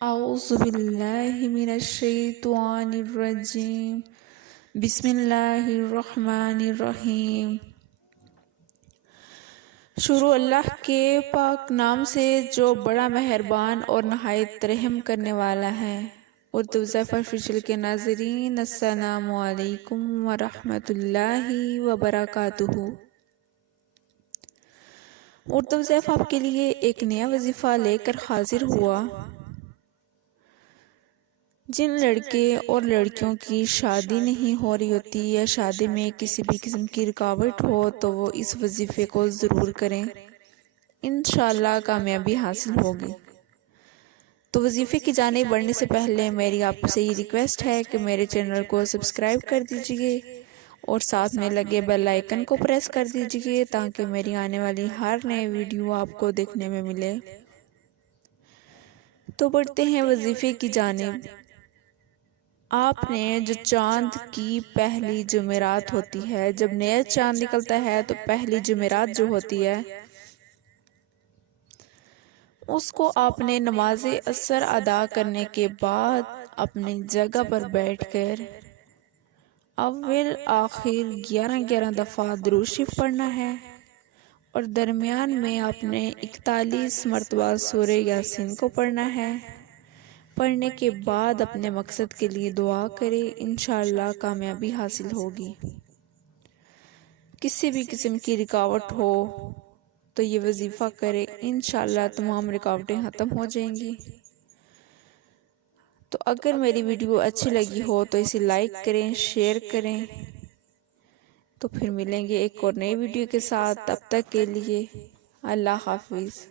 اعوذ باللہ من الشیطان الرجیم بسم اللہ الرحمن الرحیم۔ شروع اللہ کے پاک نام سے جو بڑا مہربان اور نہایت رحم کرنے والا ہے۔ اردو ظفر فیچر کے ناظرین، السلام علیکم ورحمۃ اللہ وبرکاتہ۔ اردو ظفر آپ کے لیے ایک نیا وظیفہ لے کر حاضر ہوا۔ جن لڑکے اور لڑکیوں کی شادی نہیں ہو رہی ہوتی یا شادی میں کسی بھی قسم کی رکاوٹ ہو تو وہ اس وظیفے کو ضرور کریں، انشاءاللہ کامیابی حاصل ہوگی۔ تو وظیفے کی جانب بڑھنے سے پہلے میری آپ سے یہ ریکویسٹ ہے کہ میرے چینل کو سبسکرائب کر دیجئے اور ساتھ میں لگے بیل آئیکن کو پریس کر دیجئے تاکہ میری آنے والی ہر نئے ویڈیو آپ کو دیکھنے میں ملے۔ تو بڑھتے ہیں وظیفے کی جانب۔ آپ نے جو چاند کی پہلی جمعرات ہوتی ہے، جب نیا چاند نکلتا ہے تو پہلی جمعرات جو ہوتی ہے اس کو آپ نے نماز عصر ادا کرنے کے بعد اپنی جگہ پر بیٹھ کر اول آخر 11 دفعہ درود شریف پڑھنا ہے اور درمیان میں آپ نے 41 مرتبہ سورہ یاسین کو پڑھنا ہے۔ پڑھنے کے بعد اپنے مقصد کے لیے دعا کرے، انشاءاللہ کامیابی حاصل ہوگی۔ کسی بھی قسم کی رکاوٹ ہو تو یہ وظیفہ کرے، انشاءاللہ تمام رکاوٹیں ختم ہو جائیں گی۔ تو اگر میری ویڈیو اچھی لگی ہو تو اسے لائک کریں، شیئر کریں۔ تو پھر ملیں گے ایک اور نئی ویڈیو کے ساتھ، تب تک کے لیے اللہ حافظ۔